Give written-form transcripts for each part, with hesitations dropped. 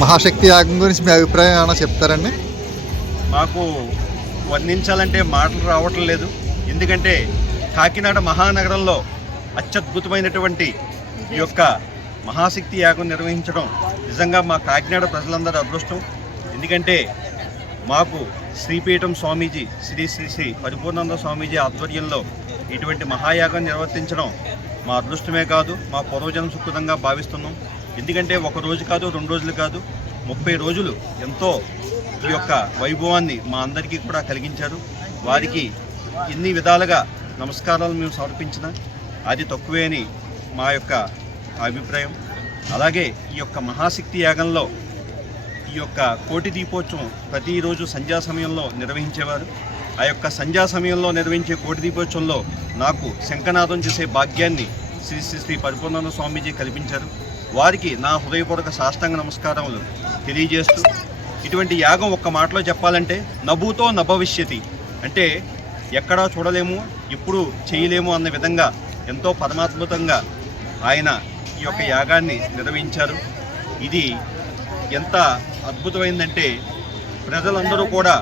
మహాశక్తి యాగం గురించి మీ అభిప్రాయం ఏమైనా చెప్తారండి? మాకు వర్ణించాలంటే మాటలు రావటం లేదు. ఎందుకంటే కాకినాడ మహానగరంలో అత్యద్భుతమైనటువంటి ఈ యొక్క మహాశక్తి యాగం నిర్వహించడం నిజంగా మా కాకినాడ ప్రజలందరి అదృష్టం. ఎందుకంటే మాకు శ్రీపీఠం స్వామీజీ శ్రీ శ్రీ శ్రీ పరిపూర్ణానంద స్వామీజీ ఆధ్వర్యంలో ఇటువంటి మహాయాగం నిర్వర్తించడం మా అదృష్టమే కాదు, మా పూర్వజన్మ సుకృతంగా భావిస్తున్నాం. ఎందుకంటే ఒక రోజు కాదు, 2 రోజులు కాదు, 30 రోజులు ఎంతో ఈ యొక్క వైభవాన్ని మా అందరికీ కూడా కలిగించారు. వారికి ఎన్ని విధాలుగా నమస్కారాలు మేము సమర్పించిన అది తక్కువే అని మా యొక్క అభిప్రాయం. అలాగే ఈ యొక్క మహాశక్తి యాగంలో ఈ యొక్క కోటి దీపోత్సవం ప్రతిరోజు సంధ్యా సమయంలో నిర్వహించేవారు. ఆ యొక్క సంధ్యా సమయంలో నిర్వహించే కోటి దీపోత్సవంలో నాకు శంఖనాదం చేసే భాగ్యాన్ని శ్రీ శ్రీ శ్రీ పరిపూర్ణానంద స్వామీజీ కల్పించారు. వారికి నా హృదయపూర్వక సాష్టాంగ నమస్కారములు తెలియజేస్తూ, ఇటువంటి యాగం ఒక్క మాటలో చెప్పాలంటే నభూతో నభవిష్యతి, అంటే ఎక్కడా చూడలేము, ఎప్పుడు చేయలేము అన్న విధంగా ఎంతో పరమాద్భుతంగా ఆయన ఈ యొక్క యాగాన్ని నిర్వహించారు. ఇది ఎంత అద్భుతమైందంటే ప్రజలందరూ కూడా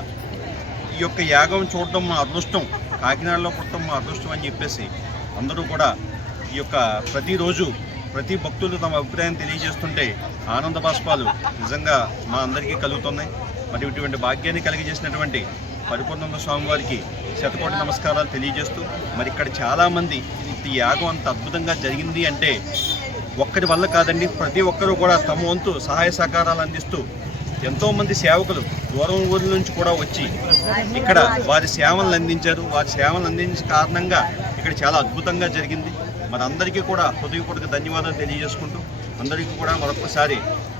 ఈ యొక్క యాగం చూడటం మా అదృష్టం, కాకినాడలో పుట్టడం మా అదృష్టం అని చెప్పేసి అందరూ కూడా ఈ యొక్క ప్రతిరోజు ప్రతి భక్తులు తమ అభిప్రాయం తెలియజేస్తుంటే ఆనంద బాష్పాలు నిజంగా మా అందరికీ కలుగుతున్నాయి. మరి ఇటువంటి భాగ్యాన్ని కలిగజేసినటువంటి పరిపూర్ణానంద స్వామి వారికి శతకోటి నమస్కారాలు తెలియజేస్తూ, మరి ఇక్కడ చాలామంది ఈ యాగం అంత అద్భుతంగా జరిగింది అంటే ఒక్కరి వల్ల కాదండి, ప్రతి ఒక్కరూ కూడా తమ వంతు సహాయ సహకారాలు అందిస్తూ ఎంతోమంది సేవకులు దూరం ఊరి నుంచి కూడా వచ్చి ఇక్కడ వారి సేవలను అందించారు. వారి సేవలను అందించిన కారణంగా ఇక్కడ చాలా అద్భుతంగా జరిగింది. మరి అందరికీ కూడా హృదయపూర్వక ధన్యవాదాలు తెలియజేసుకుంటూ అందరికీ కూడా మరొకసారి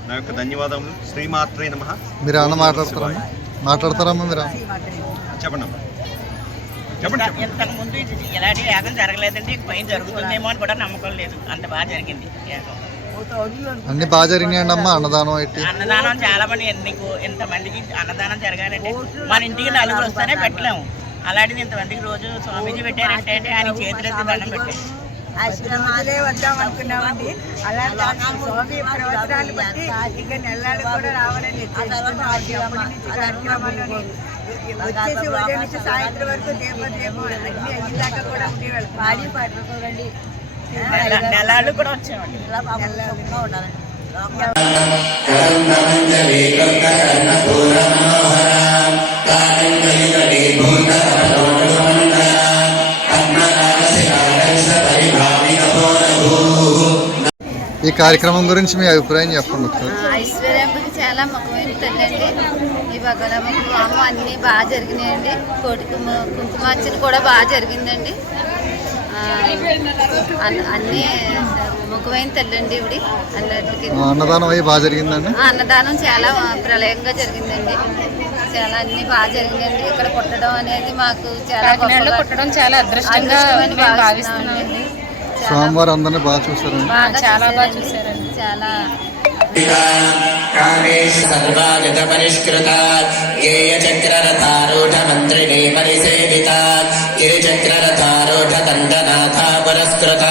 నా యొక్క ధన్యవాదములు. శ్రీమాత్రే నమః. మీరు ఏమన్నా మాట్లాడతారమ్మా? మీరు చెప్పండి అమ్మా, చెప్పండి. ఇంతకుముందు ఎలాంటి యాగం జరగలేదండి, పైన జరుగుతుందేమో అని కూడా నమ్మకం లేదు, అంత బాగా జరిగింది యాగం. అన్ని బాగా జరిగినాయండి అమ్మా. అన్నదానం అయితే అన్నదానం చాలా మంది, ఎంతమందికి అన్నదానం జరగాలంటే మన ఇంటికి నలుగురు వస్తేనే పెట్టలేము, అలాంటిది ఇంతమందికి రోజు స్వామీజీ పెట్టారంటే ఆయన చేతులెత్తి దండం పెట్టారు. ఆశ్రమాలే వద్దాం అనుకున్నామండి. అలా స్వామి ప్రవచనాలు బట్టి ఇంకా నెల్లాడు కూడా రావాలని కార్యక్రమాల్లోని వచ్చేసి ఉదయం నుంచి సాయంత్రం వరకు దీపం అన్ని అయ్యేదాకా కూడా ఉండేవాళ్ళు. పాడి పాడుకోరండి, నెల్లాళ్ళు కూడా వచ్చామండి. ఈ కార్యక్రమం గురించి మీ అభిప్రాయం చెప్పండి. ఐశ్వర్యమ్మకి చాలా మక్కువైన తల్లండి. ఈ భగవలమ్మకు అమ్మ అన్నీ బాగా జరిగినాయండి. కోటికి కుంకుమార్చన కూడా బాగా జరిగిందండి. అన్నీ మక్కువైన తల్లండి. ఇవిడి అన్నిటికీ అన్నదానం అవి బాగా జరిగిందండి. అన్నదానం చాలా ప్రళయంగా జరిగిందండి. చాలా అన్ని బాగా జరిగిందండి. ఇక్కడ పుట్టడం అనేది మాకు చాలా పుట్టడం చాలా అదృష్టంగా భావిస్తున్నామండి. స్వామివారు అందరినీ బాగా చూసారండి, చాలా బాగా చూసారండి. చాలా చక్రరథారూఢ మంత్రిణే పరిసేవిత గిరిచక్రరథారూఢ దండనాథ పురస్కృత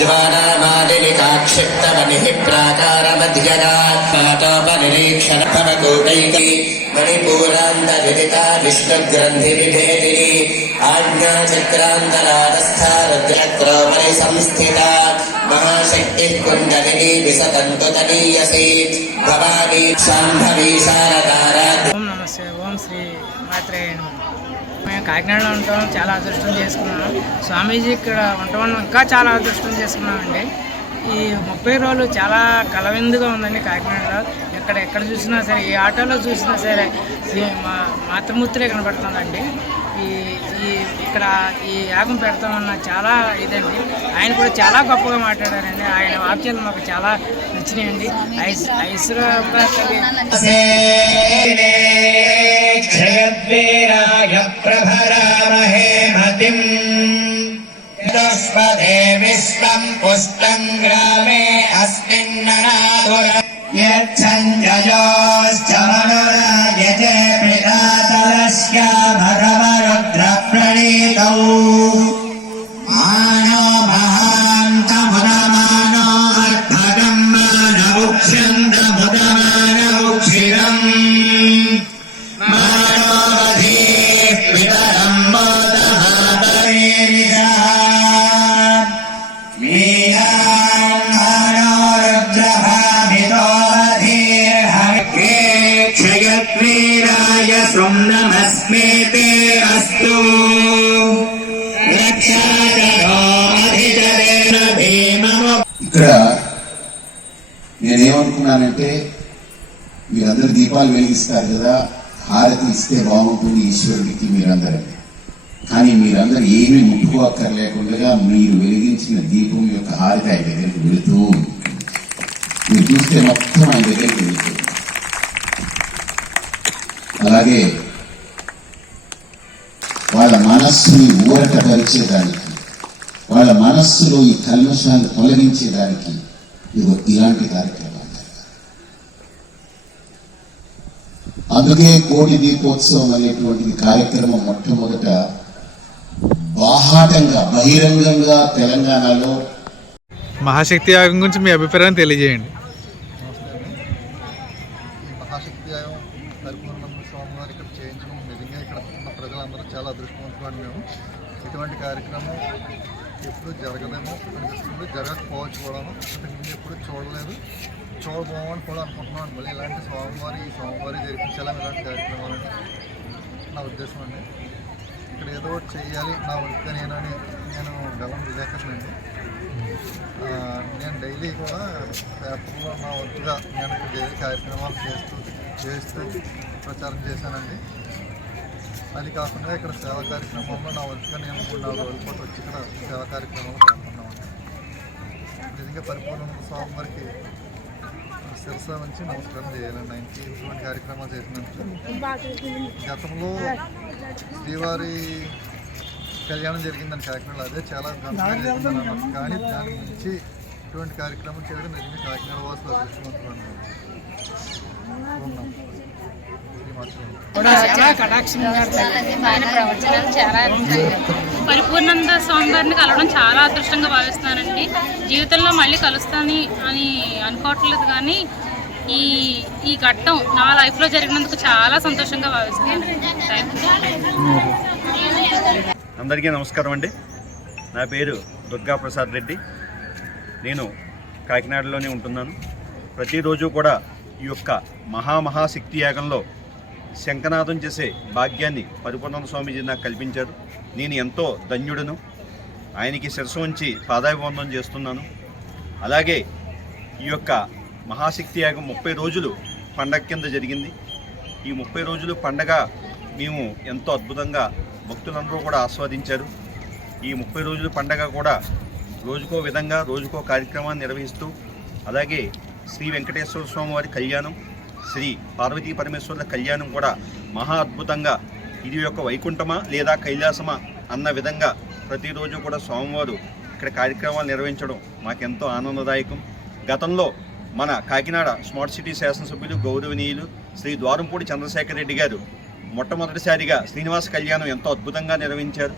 జ్వాలామాలికాక్షిప్తమణి ప్రాకార మధ్యరాపనిరీక్షణ భవకూటైకి మణిపూరాంతరిత విష్ణుగ్రంథి విభేదిని ఆజ్ఞాచక్రాంతరాధస్థ రుద్రక్రోపరి సంస్థిత మహాశక్తి కుండలిని విసతంతు తనీయసి భవానీ శాంభవి శారదారా. ఓం నమస్తే. ఓం శ్రీ మాత్రే నమః. మేము కాకినాడలో ఉంటాం, చాలా అదృష్టం చేసుకున్నాం. స్వామీజీ ఇక్కడ ఉండటం ఇంకా చాలా అదృష్టం చేసుకున్నామండి. ఈ 30 రోజులు చాలా కలవిందుగా ఉందండి కాకినాడలో. ఎక్కడ చూసినా సరే, ఏ ఆటోలో చూసినా సరే మా మాతృమూర్తులే కనబడుతుందండి. ఇక్కడ ఈ యాగం పెడతామన్న చాలా ఇదండి. ఆయన కూడా చాలా గొప్పగా మాట్లాడారండి. ఆయన వాక్యాలు మాకు చాలా నచ్చినాయండి. విశ్వం పుష్టం గ్రామే అస్మిన్ననాతుర యచ్చంజయోశ్చ మనోరాజతే పితాతలస్య భగవ अस्मेते अस्तु रक्षाजनोऽधिजरेण भीमम्. ఇక్కడ నేనేమనుకున్నానంటే మీరందరూ దీపాలు వెలిగిస్తారు కదా, హారతి ఇస్తే బాగుంటుంది ఈశ్వరుడికి మీరందరూ. కానీ మీరందరూ ఏమీ ముట్టుకోక్కర్లేకుండా మీరు వెలిగించిన దీపం యొక్క హారతి ఆయన దగ్గరికి వెళుతూ మీరు చూస్తే మొత్తం ఆయన దగ్గరికి వెళుతుంది. అలాగే వాళ్ళ మనస్సుని ఊరటపరిచేదానికి, వాళ్ళ మనస్సులో ఈ కల్మషాన్ని తొలగించేదానికి ఇలాంటి కార్యక్రమాలు. అందుకే కోటి దీపోత్సవం అనేటువంటి కార్యక్రమం మొట్టమొదట బాహాటంగా బహిరంగంగా తెలంగాణలో. మహాశక్తి యాగం గురించి మీ అభిప్రాయం తెలియజేయండి. ఈ మహాశక్తి యాగం పరిపూర్ణానంద స్వామి వారు ఇక్కడ చేయించడం నిజంగా ఇక్కడ ఉన్న ప్రజలందరూ చాలా అదృష్టవంతులు. మేము ఇటువంటి కార్యక్రమం ఎప్పుడు జరగలేము అనిపిస్తుంది, జరగకపోవచ్చు కూడా. ఇంతకుముందు ఎప్పుడు చూడలేదు, చూడబోమని కూడా అనుకుంటున్నాను. మళ్ళీ ఇలాంటి స్వామివారి జరిపించాలని ఇలాంటి కార్యక్రమాలని నా ఉద్దేశం అండి. ఇక్కడ ఏదో ఒకటి చేయాలి నా వృత్తి నేను గలం విలేకరునండి. నేను డైలీ కూడా పేపర్లో నా వంతుగా నేను ఇక్కడ డైలీ కార్యక్రమాలు చేస్తూ ప్రచారం చేశానండి. అది కాకుండా ఇక్కడ సేవా కార్యక్రమంలో నా వంతుగా నేను 3-4 రోజుల పాటు వచ్చి ఇక్కడ సేవా కార్యక్రమంలో పాల్గొన్నామండి. నిజంగా పరిపూర్ణానంద స్వామి వారికి శిరస నుంచి నమస్కారం చేయాలండి. ఆయనకి ఇటువంటి కార్యక్రమాలు చేసినందుకు. గతంలో శ్రీవారి కళ్యాణం జరిగిందని కాకినాడలో, అదే చాలా ఘనంగా జరిగిందని అన్నారు. కానీ దాని నుంచి ఇటువంటి కార్యక్రమం చేయడం నిజంగా కాకినాడ వాసులు అదృష్టవంతులు అన్నారు. ఆయన ప్రవచనాలు చాలా పరిపూర్ణానంద స్వామి వారిని కలవడం చాలా అదృష్టంగా భావిస్తున్నానండి. జీవితంలో మళ్ళీ కలుస్తాను అని అనుకోవట్లేదు, కానీ ఈ ఘట్టం నా లైఫ్లో జరిగినందుకు చాలా సంతోషంగా భావిస్తున్నాను. అందరికీ నమస్కారం అండి. నా పేరు దుర్గా ప్రసాద్ రెడ్డి. నేను కాకినాడలోనే ఉంటున్నాను. ప్రతిరోజు కూడా ఈ యొక్క మహాశక్తి యాగంలో శంఖనాదం చేసే భాగ్యాన్ని పరిపూర్ణానంద స్వామీజీ నాకు కల్పించారు. నేను ఎంతో ధన్యుడను. ఆయనకి శిరస్సు ఉంచి పాదాభివందనం చేస్తున్నాను. అలాగే ఈ యొక్క మహాశక్తి యాగం 30 రోజులు పండగ కింద జరిగింది. ఈ 30 రోజులు పండగ మేము ఎంతో అద్భుతంగా భక్తులందరూ కూడా ఆస్వాదించారు. ఈ 30 రోజుల పండగ కూడా రోజుకో విధంగా రోజుకో కార్యక్రమాన్ని నిర్వహిస్తూ, అలాగే శ్రీ వెంకటేశ్వర స్వామి వారి కళ్యాణం, శ్రీ పార్వతీ పరమేశ్వరుల కళ్యాణం కూడా మహా అద్భుతంగా, ఇది యొక్క వైకుంఠమా లేదా కైలాసమా అన్న విధంగా ప్రతిరోజు కూడా స్వామివారు ఇక్కడ కార్యక్రమాలు నిర్వహించడం మాకెంతో ఆనందదాయకం. గతంలో మన కాకినాడ స్మార్ట్ సిటీ శాసనసభ్యులు గౌరవనీయులు శ్రీ ద్వారంపూడి చంద్రశేఖర్ రెడ్డి గారు మొట్టమొదటిసారిగా శ్రీనివాస కళ్యాణం ఎంతో అద్భుతంగా నిర్వహించారు.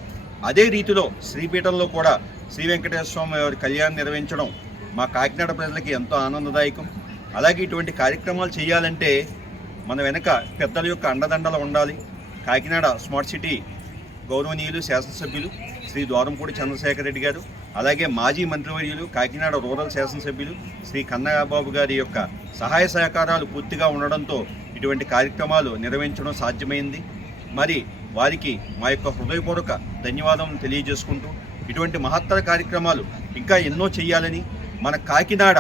అదే రీతిలో శ్రీపీఠంలో కూడా శ్రీ వెంకటేశ్వర స్వామి వారి కళ్యాణం నిర్వహించడం మా కాకినాడ ప్రజలకి ఎంతో ఆనందదాయకం. అలాగే ఇటువంటి కార్యక్రమాలు చేయాలంటే మన వెనక పెద్దల యొక్క అండదండలు ఉండాలి. కాకినాడ స్మార్ట్ సిటీ గౌరవనీయులు శాసనసభ్యులు శ్రీ ద్వారంపూడి చంద్రశేఖర్ రెడ్డి గారు, అలాగే మాజీ మంత్రివర్యులు కాకినాడ రూరల్ శాసనసభ్యులు శ్రీ కన్నయ్యబాబు గారి యొక్క సహాయ సహకారాలు పూర్తిగా ఉండడంతో ఇటువంటి కార్యక్రమాలు నిర్వహించడం సాధ్యమైంది. మరి వారికి మా యొక్క హృదయపూర్వక ధన్యవాదాలను తెలియజేసుకుంటూ, ఇటువంటి మహత్తర కార్యక్రమాలు ఇంకా ఎన్నో చేయాలని, మన కాకినాడ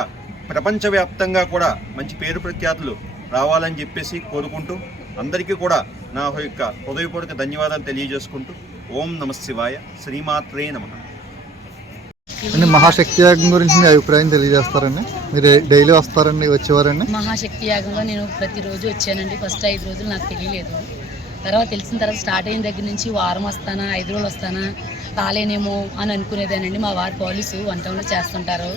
ప్రపంచవ్యాప్తంగా కూడా మంచి పేరు ప్రఖ్యాతులు రావాలని చెప్పేసి కోరుకుంటూ, అందరికీ కూడా నా యొక్క హృదయపూర్వక ధన్యవాదాలు తెలియజేసుకుంటూ, ఓం నమ శివాయ, శ్రీమాత్రే నమః. మహాశక్తి యాగం గురించి మీ అభిప్రాయం తెలియజేస్తారండి. మీరు డైలీ వస్తారండి, వచ్చేవారండి? మహాశక్తి యాగంలో నేను ప్రతిరోజు వచ్చానండి. ఫస్ట్ 5 రోజులు నాకు తెలియలేదు. తర్వాత తెలిసిన తర్వాత స్టార్ట్ అయిన దగ్గర నుంచి వారం వస్తానా 5 రోజులు వస్తానా రాలేనేమో అని అనుకునేదానండి. మా వారు పోలీసు వంటంలో చేస్తుంటారు,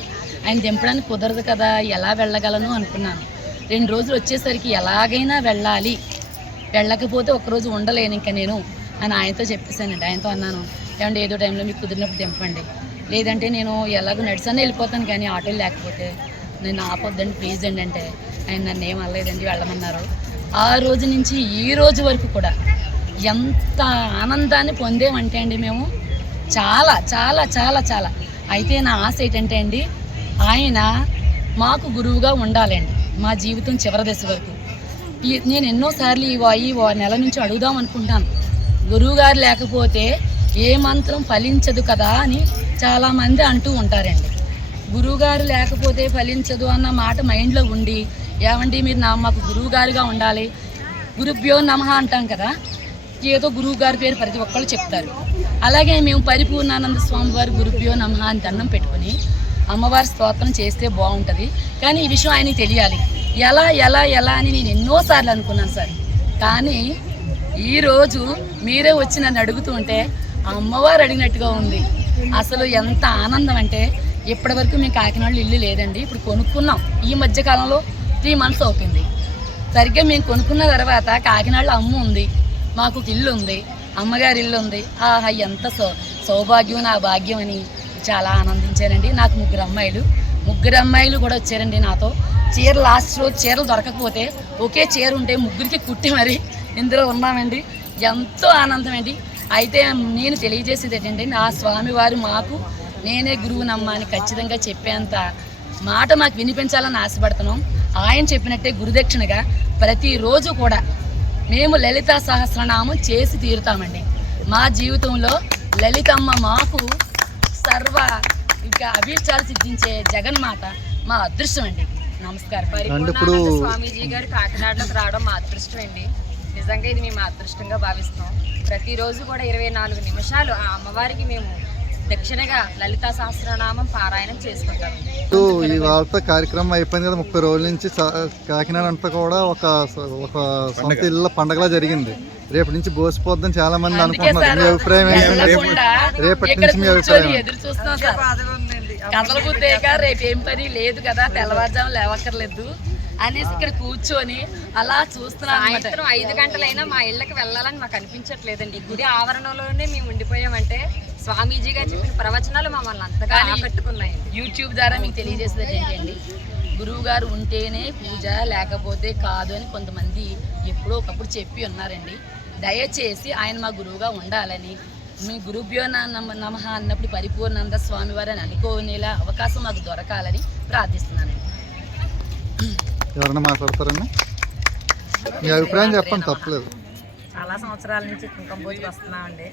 ఆయన దింపడానికి కుదరదు కదా, ఎలా వెళ్ళగలను అనుకున్నాను. 2 రోజులు వచ్చేసరికి ఎలాగైనా వెళ్ళాలి, వెళ్ళకపోతే ఒక్కరోజు ఉండలేను ఇంకా నేను అని ఆయనతో చెప్పేశానండి. ఆయనతో అన్నాను, ఏమంటే ఏదో టైంలో మీకు కుదిరినప్పుడు దింపండి, లేదంటే నేను ఎలాగో నడిచాను వెళ్ళిపోతాను, కానీ ఆటోలు లేకపోతే నేను ఆపొద్దండి ప్లీజ్ అండి అంటే ఆయన నన్ను ఏం అనలేదండి, వెళ్ళమన్నారు. ఆ రోజు నుంచి ఈ రోజు వరకు కూడా ఎంత ఆనందాన్ని పొందేమంటే అండి మేము చాలా చాలా చాలా చాలా. అయితే నా ఆశ ఏంటంటే అండి, ఆయన మాకు గురువుగా ఉండాలండి మా జీవితం చివరి దశ వరకు. నేను ఎన్నోసార్లు ఈ నెల నుంచి అడుగుదాం అనుకుంటాను. గురువుగారు లేకపోతే ఏ మంత్రం ఫలించదు కదా అని చాలామంది అంటూ ఉంటారండి. గురువుగారు లేకపోతే ఫలించదు అన్న మాట మైండ్లో ఉండి, ఏమండి మీరు మాకు గురువుగారుగా ఉండాలి, గురుభ్యో నమః అంటాం కదా, ఏదో గురువుగారి పేరు ప్రతి ఒక్కళ్ళు చెప్తారు. అలాగే మేము పరిపూర్ణానంద స్వామి వారి గురుభ్యో నమః అని దండం పెట్టుకుని అమ్మవారి స్తోత్రం చేస్తే బాగుంటుంది. కానీ ఈ విషయం ఆయనకి తెలియాలి. ఎలా ఎలా ఎలా అని నేను ఎన్నోసార్లు అనుకున్నాను సార్. కానీ ఈరోజు మీరే వచ్చి నన్ను అడుగుతూ ఉంటే అమ్మవారు అడిగినట్టుగా ఉంది. అసలు ఎంత ఆనందం అంటే, ఇప్పటి వరకు మేము కాకినాడలో ఇల్లు లేదండి, ఇప్పుడు కొనుక్కున్నాం. ఈ మధ్యకాలంలో 3 months అవుతుంది. సరిగ్గా మేము కొనుక్కున్న తర్వాత కాకినాడలో అమ్మ ఉంది, మాకు ఇల్లు ఉంది, అమ్మగారి ఇల్లు ఉంది. ఆహా ఎంత సౌభాగ్యం, నా భాగ్యం అని చాలా ఆనందించానండి. నాకు 3 అమ్మాయిలు కూడా వచ్చారండి నాతో. లాస్ట్ రోజు చీరలు దొరకకపోతే ఒకే చీర ఉంటే 3కి కుట్టి మరి ఇందులో ఉన్నామండి. ఎంతో ఆనందం అండి. అయితే నేను తెలియజేసేది ఏంటంటే, నా స్వామివారు మాకు నేనే గురువునమ్మా అని ఖచ్చితంగా చెప్పేంత మాట మాకు వినిపించాలని ఆశపడుతున్నాం. ఆయన చెప్పినట్టే గురుదక్షిణగా ప్రతిరోజు కూడా మేము లలితా సహస్రనామం చేసి తీరుతామండి. మా జీవితంలో లలితమ్మ మాకు సర్వ ఇంకా అభీష్టాలు సిద్ధించే జగన్మాత మా అదృష్టం అండి. నమస్కారం. పరిపూర్ణానంద స్వామీజీ గారు కాకినాడలోకి రావడం మా అదృష్టం అండి. నిజంగా ఇది మేము అదృష్టంగా భావిస్తాం. ప్రతిరోజు కూడా 24 నిమిషాలు ఆ అమ్మవారికి మేము దక్షిణగా లలితా సహస్రనామం పారాయణం చేసుకుంటాం. ఈ వార్త కార్యక్రమం అయిపోయింది కదా, 30 రోజుల నుంచి కాకినాడ అంతా కూడా ఒక సొంత ఇళ్ళ పండగలా జరిగింది. రేపటి నుంచి బోసిపోద్దని చాలా మంది అనుకుంటున్నారు. మీ అభిప్రాయం ఏంటంటే, రేపటి నుంచి మీ అభిప్రాయం? ఎదురు చూస్తున్నాం సార్. కథలు బుద్దేక రేపు ఏం పని లేదు కదా, తెల్లవారుజాము లేవక్కర్లేదు అనేసి ఇక్కడ కూర్చొని అలా చూస్తున్నాం. సాయంత్రం 5 గంటలైనా మా ఇళ్ళకి వెళ్ళాలని మాకు అనిపించట్లేదండి. గుడి ఆవరణలోనే మేము ఉండిపోయామంటే స్వామీజీ గారు చెప్పిన ప్రవచనాలు మమ్మల్ని అంతగా ఆకట్టుకున్నాయి. యూట్యూబ్ ద్వారా మీకు తెలియజేసేది ఏంటండి, గురువు గారు ఉంటేనే పూజ లేకపోతే కాదు అని కొంతమంది ఎప్పుడో ఒకప్పుడు చెప్పి ఉన్నారండి. దయచేసి ఆయన మా గురువుగా ఉండాలని, మీ గురుభ్యో నమః అన్నప్పుడు పరిపూర్ణానంద స్వామి వారు అని అనుకోనేలా అవకాశం మాకు దొరకాలని ప్రార్థిస్తున్నానండి. ఎవరన్నా మాట్లాడతారన్నా? మీ అభిప్రాయం చెప్పండి, తప్పలేదు. చాలా సంవత్సరాల నుంచి కుంకుమ పూజకి వస్తున్నామండి.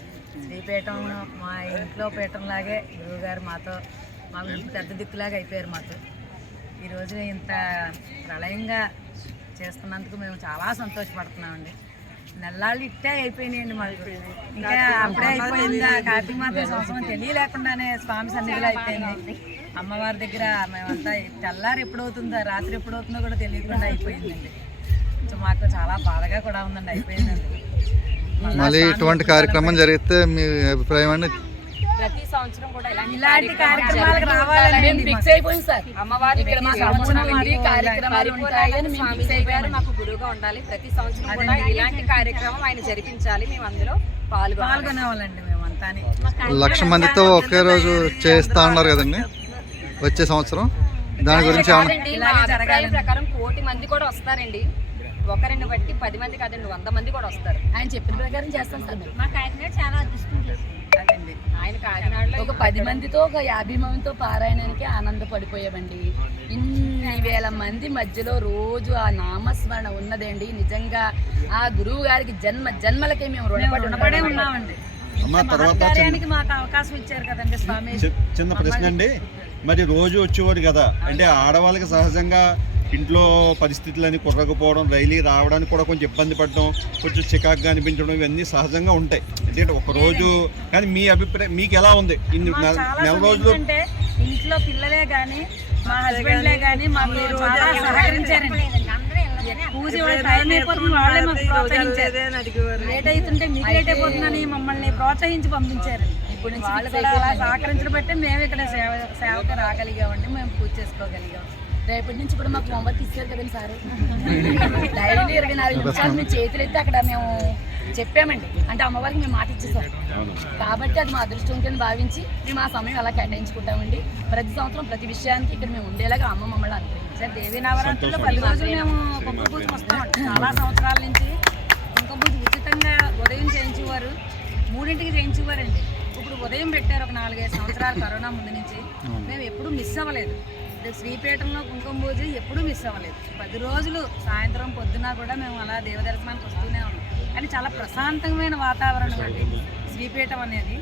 శ్రీపీఠం మా ఇంట్లో పీఠంలాగే గురువుగారు మాకు పెద్ద దిక్కులాగా అయిపోయారు మాకు. ఈరోజు ఇంత ప్రళయంగా చేస్తున్నందుకు మేము చాలా సంతోషపడుతున్నామండి. నెల్లాళ్ళు ఇట్టే అయిపోయినాయండి మాకు. ఇంకా అప్పుడే అయిపోయింది. కార్తీక మాత సంవత్సరం తెలియలేకుండానే స్వామి సన్నిధిలో అయిపోయింది. అమ్మవారి దగ్గర మేమంతా తెల్లారు ఎప్పుడవుతుందో రాత్రి ఎప్పుడవుతుందో కూడా తెలియకుండా అయిపోయిందండి. సో మాకు చాలా బాధగా కూడా ఉందండి అయిపోయిందండి. మళ్ళీ ఇటువంటి కార్యక్రమం జరిగితే మీ అభిప్రాయం అండి? ప్రతి సంవత్సరం కూడా ఇలాంటి కార్యక్రమాలకు రావాలని ఫిక్స్ అయిపోయింది సార్. అమ్మవారి ఇక్కడ మా కార్యక్రమాలు ఉంటాయని స్వామీజీ గారు మాకు గురువుగా ఉండాలి. ప్రతి సంవత్సరం కూడా ఇలాంటి కార్యక్రమం ఆయన జరిపించాలి. మేము అందులో పాల్గొనేవాళ్ళండి. మేమంతా 1,00,000 మందితో ఒకే రోజు చేస్తా ఉన్నారు కదండి వచ్చే సంవత్సరం. దాని గురించి అభిప్రాయం ప్రకారం 1 కోటి మంది కూడా వస్తారండి. ఒకరిని బట్టి 10 మంది కాదండి, 100 మంది కూడా వస్తారు. ఆయన చెప్పిన ప్రకారం చేస్తాం సార్. మా కాకినాడ చాలా అదృష్టం అదండి. ఆయన కాకినాడలో ఒక 10 మందితో ఒక 50 మందితో పారాయణానికి ఆనందపడిపోయామండి. ఇన్ని వేల మంది మధ్యలో రోజు ఆ నామస్మరణ ఉన్నదండి. నిజంగా ఆ గురువు గారికి జన్మలకే మేము రుణపడి ఉన్నామండి. మాకు అవకాశం ఇచ్చారు కదండి స్వామి. చిన్న ప్రశ్న అండి, మరి రోజు వచ్చేవారు కదా, అంటే ఆడవాళ్ళకి సహజంగా ఇంట్లో పరిస్థితులని కుర్రకపోవడం, రైలు రావడానికి కూడా కొంచెం ఇబ్బంది పడడం, కొంచెం చికాకుగా అనిపించడం, ఇవన్నీ సహజంగా ఉంటాయి. ఎందుకంటే ఒకరోజు కానీ మీ అభిప్రాయం మీకు ఎలా ఉంది? నెల రోజులు అంటే ఇంట్లో పిల్లలే కానీ మా హస్బెండ్లే కానీ మాకు చాలా సహకరించారండి. పూజ టైం అయిపోతుంది, వాళ్ళే మాకు ప్రోత్సహించారు. లేట్ అవుతుంటే మీకు లేట్ అయిపోతుందని మమ్మల్ని ప్రోత్సహించి పంపించారు. ఇప్పుడు వాళ్ళు కూడా అలా సహకరించడం బట్టి మేము ఇక్కడ సేవకు రాగలిగామండి, మేము పూజ చేసుకోగలిగాం. రేపటి నుంచి కూడా మాకు హోంవర్క్ ఇచ్చారు కదండి సార్. డైలీ 24 నిమిషాలు మేము చేతులు ఎత్తి అక్కడ మేము చెప్పామండి. అంటే అమ్మవారికి మేము మాట ఇచ్చేసాం కాబట్టి అది మా అదృష్టం కింద భావించి మేము ఆ సమయం అలా కేటాయించుకుంటామండి. ప్రతి సంవత్సరం ప్రతి విషయానికి ఇక్కడ మేము ఉండేలాగా అమ్మ మమ్మల్ని అనుగ్రహించారు. దేవీ నవరాత్రుల్లో 10 రోజులు మేము కుంకుమ పూజకి వస్తామండి. చాలా సంవత్సరాల నుంచి కుంకుమ పూజ ఉచితంగా ఉదయం చేయించేవారు, 3ంటికి చేయించేవారండి. ఇప్పుడు ఉదయం పెట్టారు ఒక 4-5 సంవత్సరాలు కరోనా ముందు నుంచి. మేము ఎప్పుడూ మిస్ అవ్వలేదు. అంటే శ్రీపీఠంలో కుంకుమ పూజ ఎప్పుడూ మిస్ అవ్వలేదు. 10 రోజులు సాయంత్రం పొద్దున కూడా మేము అలా దేవదర్శనానికి వస్తూనే ఉన్నాం. కానీ చాలా ప్రశాంతమైన వాతావరణం అండి శ్రీపీఠం అనేది.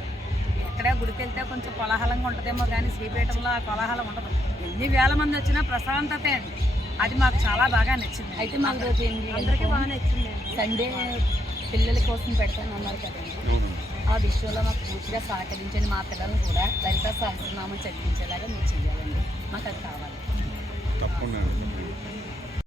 ఎక్కడ గుడికి వెళ్తే కొంచెం కోలాహలంగా ఉంటుందేమో కానీ శ్రీపీఠంలో ఆ కోలాహలం ఉండదు. ఎన్ని వేల మంది వచ్చినా ప్రశాంతతే అండి. అది మాకు చాలా బాగా నచ్చింది. అయితే మాకు రోజు అందరికీ బాగా నచ్చింది. సండే పిల్లల కోసం పెడతాను అన్నారు కదండి, ఆ విషయంలో మాకు పూర్తిగా సహకరించండి. మా పిల్లలను కూడా లలితా సహస్రనామం చదివించేలాగా మీరు చెయ్యాలండి. మాకు అది కావాలి. తప్పకుండా.